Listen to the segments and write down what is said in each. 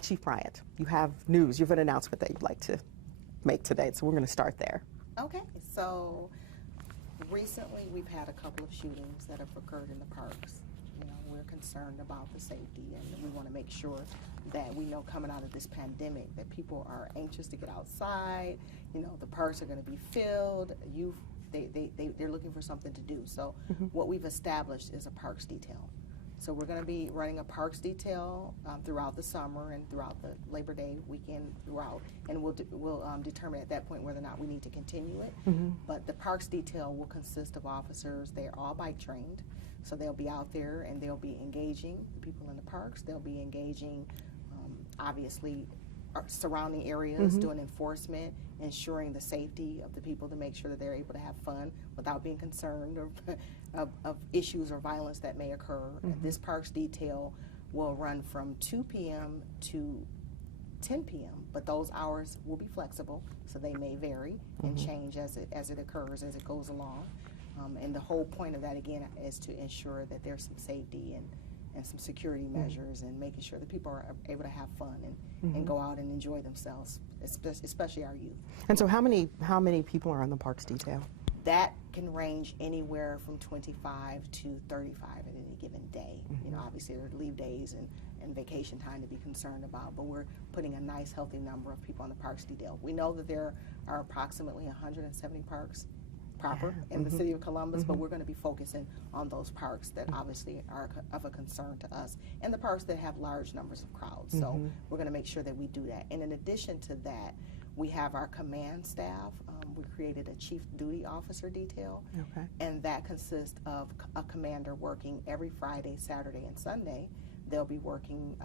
Chief Bryant, you have news, you have an announcement that you'd like to make today, so we're going to start there. Okay, so recently we've had a couple of shootings that have occurred in the parks. You know, we're concerned about the safety, and we want to make sure that we know coming out of this pandemic that people are anxious to get outside. You know, the parks are going to be filled. They're looking for something to do. So what we've established is a parks detail. So we're going to be running a parks detail throughout the summer and throughout the Labor Day weekend throughout, and we'll determine at that point whether or not we need to continue it. But the parks detail will consist of officers. They're all bike trained, so they'll be out there and they'll be engaging the people in the parks. They'll be engaging, obviously, surrounding areas, doing enforcement, ensuring the safety of the people to make sure that they're able to have fun without being concerned of issues or violence that may occur. This parks detail will run from 2 p.m. to 10 p.m., but those hours will be flexible, so they may vary and change as it occurs, as it goes along. And the whole point of that, again, is to ensure that there's some safety and some security measures and making sure that people are able to have fun and go out and enjoy themselves, especially our youth. And so how many people are on the parks detail? That can range anywhere from 25 to 35 at any given day. You know, obviously there are leave days and vacation time to be concerned about, but we're putting a nice healthy number of people on the parks detail. We know that there are approximately 170 parks proper in the city of Columbus, but we're going to be focusing on those parks that obviously are of a concern to us and the parks that have large numbers of crowds. So we're going to make sure that we do that. And in addition to that, we have our command staff. We created a chief duty officer detail, and that consists of a commander working every Friday, Saturday, and Sunday. They'll be working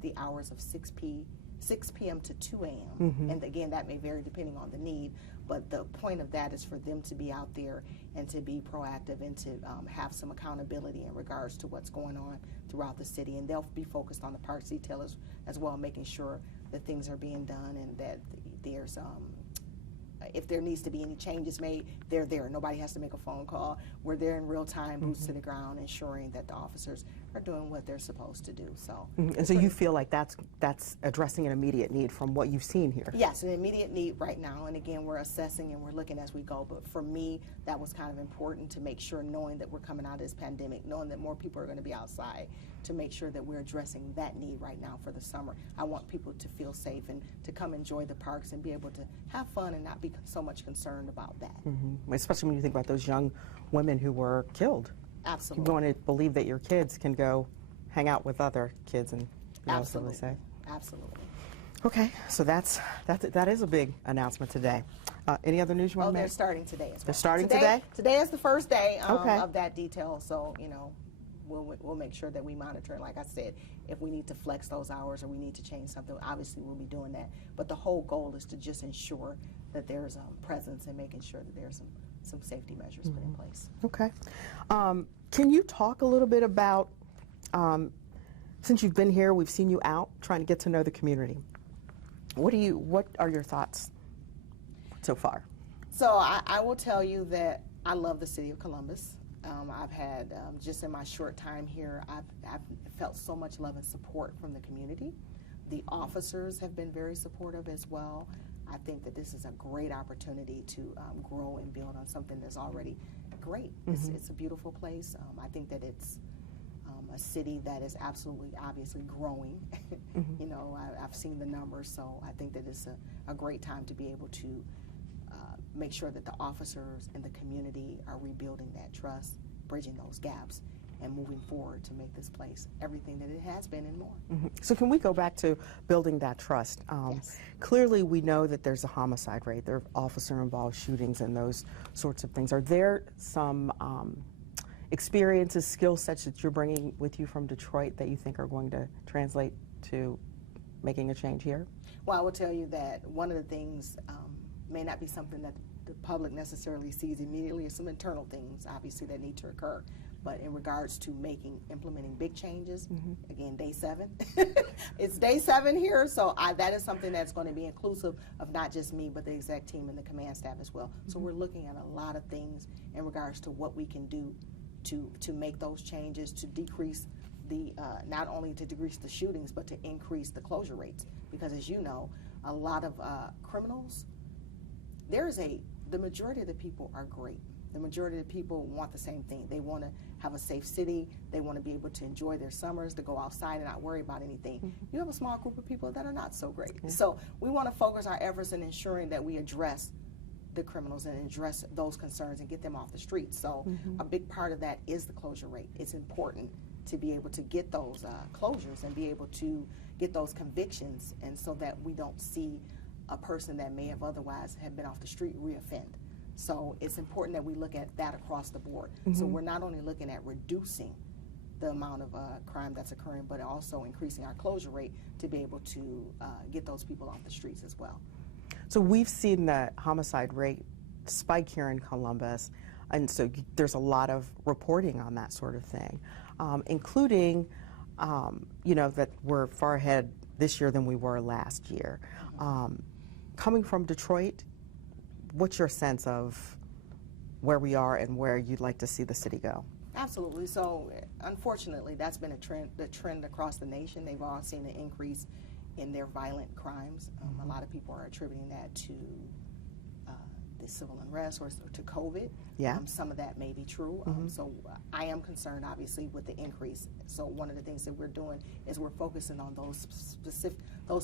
the hours of 6 p.m. to 2 a.m. And again, that may vary depending on the need, but the point of that is for them to be out there and to be proactive and to have some accountability in regards to what's going on throughout the city. And they'll be focused on the parks detail as well, making sure that things are being done and that there's if there needs to be any changes made, they're there. Nobody has to make a phone call. We're there in real time, boots to the ground, ensuring that the officers are doing what they're supposed to do. So, and so you feel like that's addressing an immediate need from what you've seen here? Yes, an immediate need right now. And again, we're assessing and we're looking as we go. But for me, that was kind of important to make sure, knowing that we're coming out of this pandemic, knowing that more people are going to be outside, to make sure that we're addressing that need right now for the summer. I want people to feel safe and to come enjoy the parks and be able to have fun and not be so much concerned about that. Especially when you think about those young women who were killed. Absolutely. You want to believe that your kids can go hang out with other kids and be relatively safe. Absolutely. Okay, so that is a big announcement today. Any other news you want to make? They're starting today as well. They're starting today? Today is the first day of that detail, so, you know, we'll make sure that we monitor. And like I said, if we need to flex those hours or we need to change something, obviously we'll be doing that. But the whole goal is to just ensure that there's presence and making sure that there's some safety measures put in place. Okay. Can you talk a little bit about, since you've been here, we've seen you out trying to get to know the community. What are your thoughts so far? So I will tell you that I love the city of Columbus. I've had, just in my short time here, I've felt so much love and support from the community. The officers have been very supportive as well. I think that this is a great opportunity to grow and build on something that's already great. It's a beautiful place. I think that it's a city that is absolutely, obviously growing. You know, I've seen the numbers, so I think that it's a great time to be able to make sure that the officers and the community are rebuilding that trust, bridging those gaps, and moving forward to make this place everything that it has been and more. So can we go back to building that trust? Yes. Clearly we know that there's a homicide rate, there are officer-involved shootings and those sorts of things. Are there some experiences, skill sets that you're bringing with you from Detroit that you think are going to translate to making a change here? Well, I will tell you that one of the things may not be something that the public necessarily sees immediately. It's some internal things, obviously, that need to occur. But in regards to implementing big changes, again, day 7, it's day 7 here, so that is something that's going to be inclusive of not just me, but the exec team and the command staff as well. So we're looking at a lot of things in regards to what we can do to make those changes, to decrease the not only to decrease the shootings, but to increase the closure rates. Because as you know, a lot of criminals, the majority of the people are great. The majority of the people want the same thing. They want to have a safe city. They want to be able to enjoy their summers, to go outside and not worry about anything. You have a small group of people that are not so great. So we want to focus our efforts in ensuring that we address the criminals and address those concerns and get them off the streets. So a big part of that is the closure rate. It's important to be able to get those closures and be able to get those convictions, and so that we don't see a person that may have otherwise have been off the street reoffend. So it's important that we look at that across the board. So we're not only looking at reducing the amount of crime that's occurring, but also increasing our closure rate to be able to get those people off the streets as well. So we've seen the homicide rate spike here in Columbus, and so there's a lot of reporting on that sort of thing, including, you know, that we're far ahead this year than we were last year. Coming from Detroit, what's your sense of where we are and where you'd like to see the city go? Absolutely. So unfortunately, that's been the trend across the nation. They've all seen an increase in their violent crimes. A lot of people are attributing that to the civil unrest or to COVID. Yeah. Some of that may be true. So I am concerned, obviously, with the increase. So one of the things that we're doing is we're focusing on those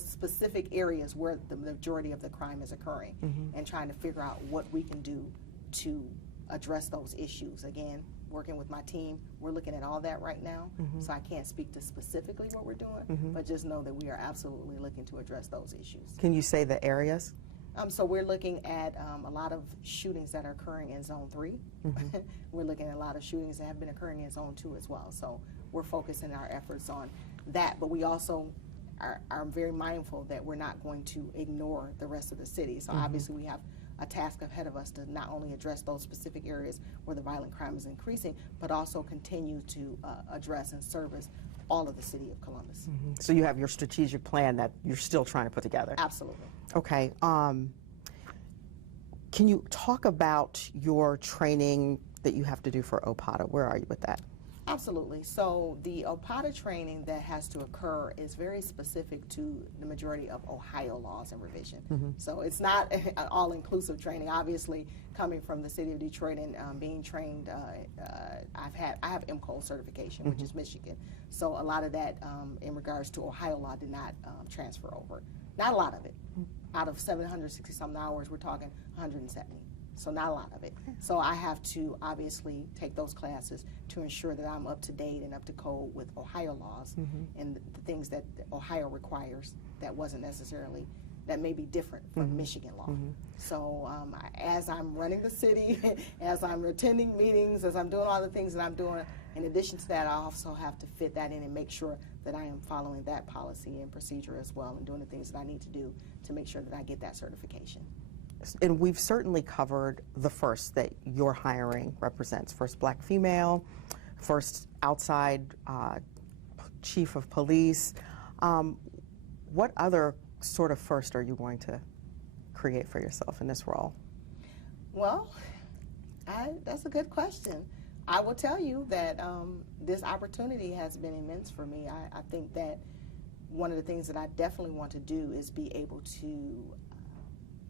specific areas where the majority of the crime is occurring, and trying to figure out what we can do to address those issues. Again, working with my team, we're looking at all that right now. So I can't speak to specifically what we're doing, but just know that we are absolutely looking to address those issues. Can you say the areas? So we're looking at a lot of shootings that are occurring in Zone 3. We're looking at a lot of shootings that have been occurring in Zone 2 as well. So we're focusing our efforts on that, but we also are very mindful that we're not going to ignore the rest of the city. So obviously we have a task ahead of us to not only address those specific areas where the violent crime is increasing, but also continue to address and service all of the city of Columbus. So you have your strategic plan that you're still trying to put together? Absolutely. Okay. Can you talk about your training that you have to do for OPATA? Where are you with that? Absolutely. So the OPATA training that has to occur is very specific to the majority of Ohio laws and revision. So it's not an all-inclusive training. Obviously, coming from the city of Detroit and being trained, I have MCOL certification, which is Michigan. So a lot of that in regards to Ohio law did not transfer over. Not a lot of it. Out of 760-something hours, we're talking 170. So not a lot of it. So I have to obviously take those classes to ensure that I'm up to date and up to code with Ohio laws and the things that Ohio requires that wasn't necessarily, that may be different from Michigan law. So as I'm running the city, as I'm attending meetings, as I'm doing all the things that I'm doing, in addition to that, I also have to fit that in and make sure that I am following that policy and procedure as well, and doing the things that I need to do to make sure that I get that certification. And we've certainly covered the first that your hiring represents. First black female, first outside chief of police. What other sort of first are you going to create for yourself in this role? Well, that's a good question. I will tell you that this opportunity has been immense for me. I think that one of the things that I definitely want to do is be able to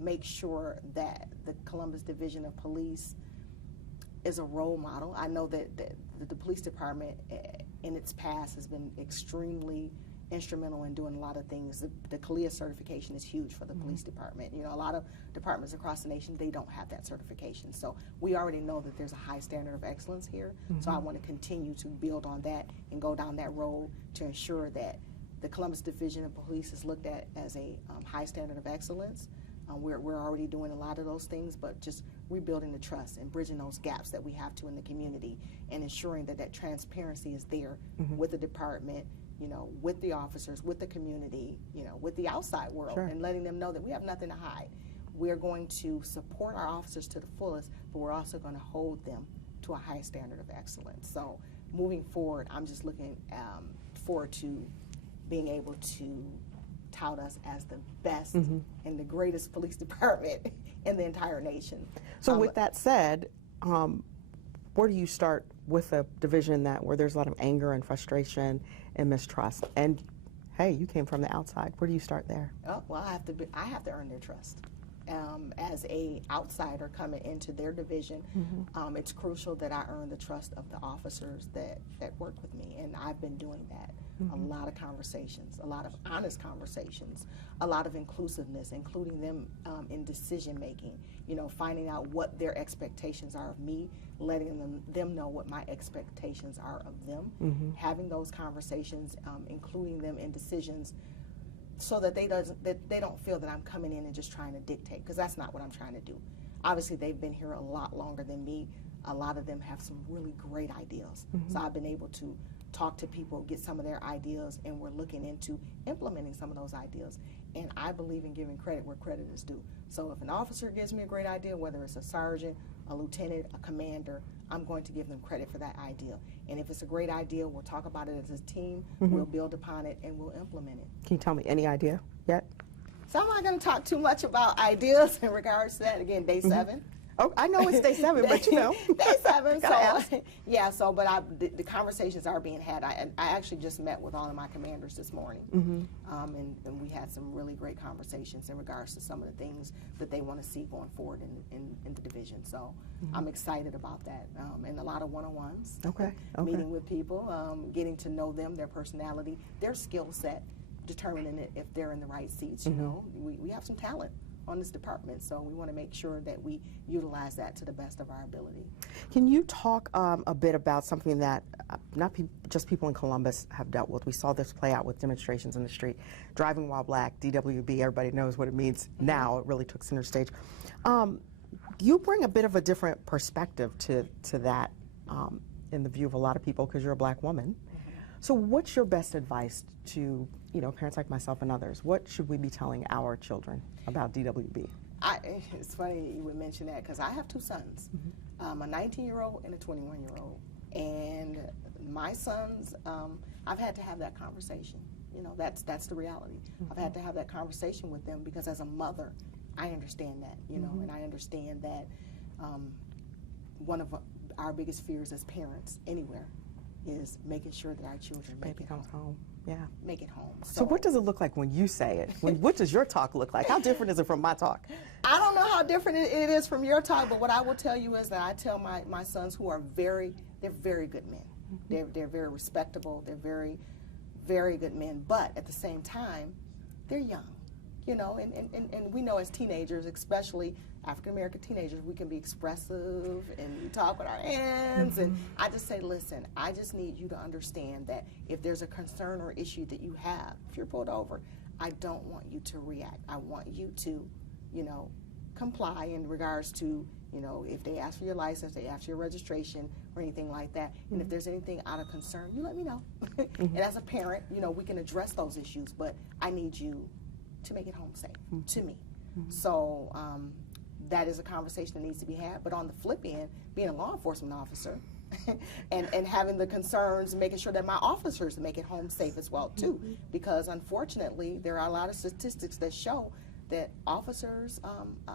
make sure that the Columbus Division of Police is a role model. I know that the police department in its past has been extremely instrumental in doing a lot of things. The CALEA certification is huge for the police department. You know, a lot of departments across the nation, they don't have that certification. So we already know that there's a high standard of excellence here. So I want to continue to build on that and go down that road to ensure that the Columbus Division of Police is looked at as a high standard of excellence. We're already doing a lot of those things, but just rebuilding the trust and bridging those gaps that we have to in the community, and ensuring that that transparency is there with the department, you know, with the officers, with the community, you know, with the outside world, and letting them know that we have nothing to hide. We're going to support our officers to the fullest, but we're also going to hold them to a high standard of excellence. So moving forward, I'm just looking forward to being able to tout us as the best and the greatest police department in the entire nation. So with that said, where do you start with a division where there's a lot of anger and frustration and mistrust? And hey, you came from the outside. Where do you start there? Oh, well, I have to earn their trust. As a outsider coming into their division, it's crucial that I earn the trust of the officers that work with me, and I've been doing that. A lot of conversations, a lot of honest conversations, a lot of inclusiveness, including them in decision making, you know, finding out what their expectations are of me, letting them know what my expectations are of them, having those conversations, including them in decisions, so that they don't feel that I'm coming in and just trying to dictate, because that's not what I'm trying to do. Obviously, they've been here a lot longer than me. A lot of them have some really great ideas. So I've been able to talk to people, get some of their ideas, and we're looking into implementing some of those ideas. And I believe in giving credit where credit is due. So if an officer gives me a great idea, whether it's a sergeant, a lieutenant, a commander, I'm going to give them credit for that idea. And if it's a great idea, we'll talk about it as a team, we'll build upon it, and we'll implement it. Can you tell me any idea yet? So I'm not going to talk too much about ideas in regards to that. Again, day 7. Oh, I know it's day 7, but you know. Day 7, Gotta so, yeah, so, but the conversations are being had. I actually just met with all of my commanders this morning, and we had some really great conversations in regards to some of the things that they want to see going forward in the division. So I'm excited about that, and a lot of one-on-ones, meeting with people, getting to know them, their personality, their skill set, determining if they're in the right seats. You know, we have some talent on this department, so we want to make sure that we utilize that to the best of our ability. Can you talk a bit about something that just people in Columbus have dealt with? We saw this play out with demonstrations in the street. Driving while black, DWB, everybody knows what it means now. It really took center stage. You bring a bit of a different perspective to that in the view of a lot of people, because you're a black woman. So what's your best advice to, you know, parents like myself and others? What should we be telling our children about DWB? It's funny you would mention that, because I have 2 sons, a 19-year-old and a 21-year-old. And my sons, I've had to have that conversation. You know, that's the reality. I've had to have that conversation with them, because as a mother, I understand that, you know, and I understand that one of our biggest fears as parents anywhere is making sure that our children make it home. Yeah. Make it home. So what does it look like when you say it? What does your talk look like? How different is it from my talk? I don't know how different it is from your talk, but what I will tell you is that I tell my sons, who are they're very good men. They're very respectable. They're very, very good men. But at the same time, they're young. You know, and we know as teenagers, especially African-American teenagers, we can be expressive and we talk with our hands. And I just say, listen, I just need you to understand that if there's a concern or issue that you have, if you're pulled over, I don't want you to react. I want you to, you know, comply in regards to, you know, if they ask for your license, they ask for your registration or anything like that. And if there's anything out of concern, you let me know. And as a parent, you know, we can address those issues, but I need you to make it home safe to me. So that is a conversation that needs to be had. But on the flip end, being a law enforcement officer and having the concerns, making sure that my officers make it home safe as well too. Because unfortunately, there are a lot of statistics that show that officers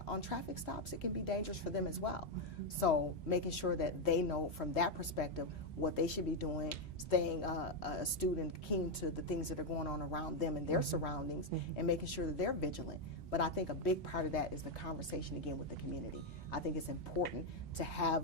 on traffic stops, it can be dangerous for them as well. So making sure that they know from that perspective what they should be doing, staying astute and keen to the things that are going on around them and their surroundings, and making sure that they're vigilant. But I think a big part of that is the conversation again with the community. I think it's important to have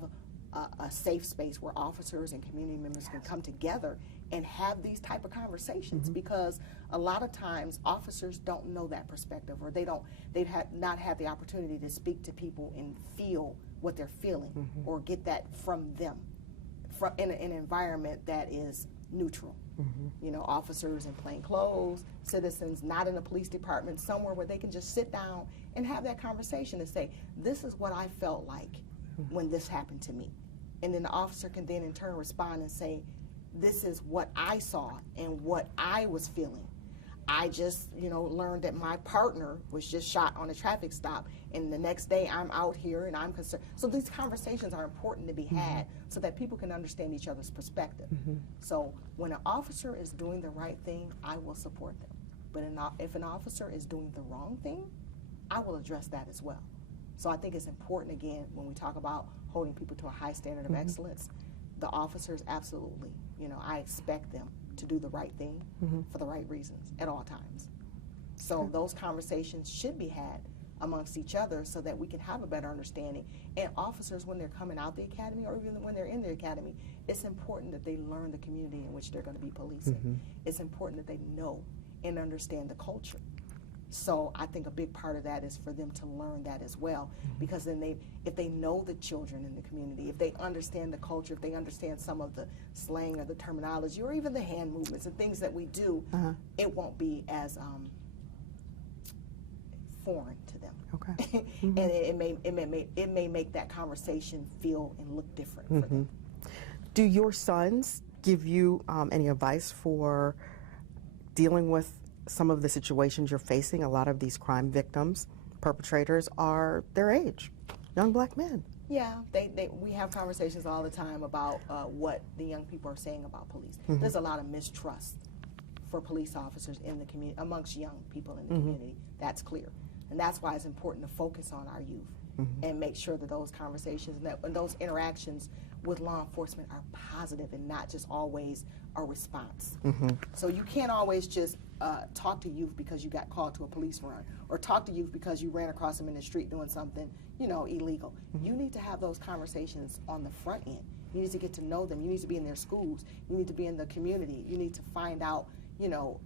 a safe space where officers and community members can come together and have these type of conversations, because a lot of times officers don't know that perspective, or they've not had the opportunity to speak to people and feel what they're feeling, or get that from them, in an environment that is neutral. You know, officers in plain clothes, citizens not in a police department, somewhere where they can just sit down and have that conversation and say, this is what I felt like when this happened to me. And then the officer can then in turn respond and say, this is what I saw and what I was feeling. I just, you know, learned that my partner was just shot on a traffic stop, and the next day I'm out here and I'm concerned. So these conversations are important to be had so that people can understand each other's perspective. So when an officer is doing the right thing, I will support them. But if an officer is doing the wrong thing, I will address that as well. So I think it's important, again, when we talk about holding people to a high standard of excellence. The officers, absolutely. You know, I expect them to do the right thing for the right reasons at all times. So those conversations should be had amongst each other so that we can have a better understanding. And officers, when they're coming out the academy or even when they're in the academy, it's important that they learn the community in which they're going to be policing. It's important that they know and understand the culture. So I think a big part of that is for them to learn that as well, because then if they know the children in the community, if they understand the culture, if they understand some of the slang or the terminology or even the hand movements and things that we do, it won't be as foreign to them. Okay. And it may make that conversation feel and look different for them. Do your sons give you any advice for dealing with some of the situations you're facing? A lot of these crime victims, perpetrators, are their age, young black men. Yeah, we have conversations all the time about what the young people are saying about police. There's a lot of mistrust for police officers in the community, amongst young people in the community. That's clear. And that's why it's important to focus on our youth and make sure that those conversations and those interactions with law enforcement are positive and not just always a response. So you can't always just talk to youth because you got called to a police run, or talk to youth because you ran across them in the street doing something, you know, illegal. You need to have those conversations on the front end. You need to get to know them. You need to be in their schools. You need to be in the community. You need to find out, you know,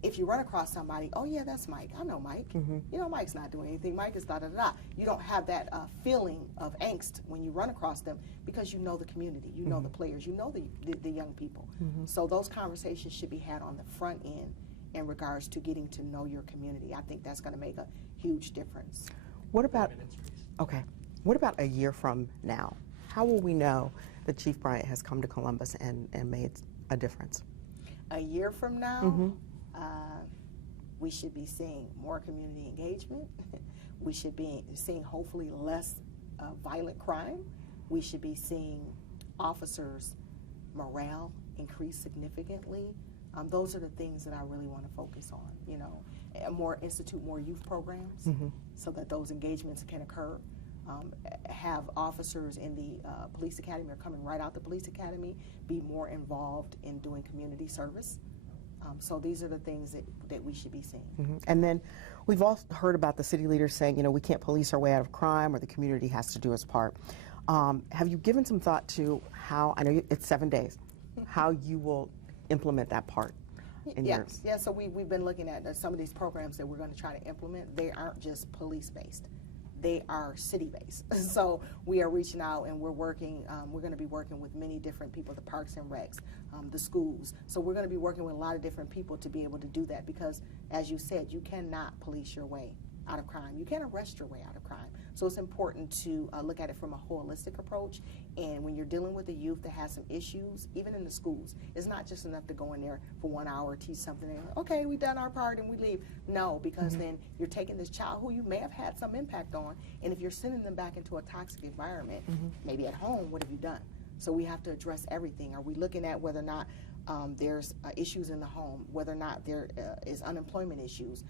if you run across somebody, oh yeah, that's Mike. I know Mike. You know, Mike's not doing anything. Mike is da-da-da. You don't have that feeling of angst when you run across them because you know the community, you know the players, you know the young people. So those conversations should be had on the front end in regards to getting to know your community. I think that's going to make a huge difference. What about, what about a year from now? How will we know that Chief Bryant has come to Columbus and made a difference? A year from now, we should be seeing more community engagement. We should be seeing hopefully less violent crime. We should be seeing officers' morale increase significantly. Those are the things that I really want to focus on, you know, institute more youth programs so that those engagements can occur. Have officers in the police academy or coming right out the police academy be more involved in doing community service. So these are the things that we should be seeing. And then we've all heard about the city leaders saying, you know, we can't police our way out of crime, or the community has to do its part. Have you given some thought to how, I know it's 7 days, how you will implement that part in yours? Yeah, so we've been looking at some of these programs that we're going to try to implement. They aren't just police-based. They are city-based. So we are reaching out and we're working, we're going to be working with many different people, the parks and recs, the schools. So we're going to be working with a lot of different people to be able to do that because, as you said, you cannot police your way out of crime. You can't arrest your way out of crime. So it's important to look at it from a holistic approach. And when you're dealing with a youth that has some issues, even in the schools, it's not just enough to go in there for 1 hour, teach something, and okay, we've done our part and we leave. No, because then you're taking this child who you may have had some impact on, and if you're sending them back into a toxic environment, maybe at home, what have you done? So we have to address everything. Are we looking at whether or not there's issues in the home, whether or not there is unemployment issues?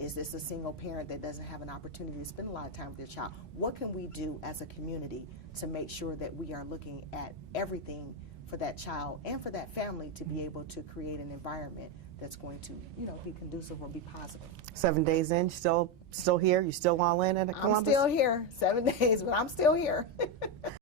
Is this a single parent that doesn't have an opportunity to spend a lot of time with their child? What can we do as a community to make sure that we are looking at everything for that child and for that family to be able to create an environment that's going to, you know, be conducive or be positive? 7 days in, still here? You still all in at Columbus? I'm still here. 7 days, but I'm still here.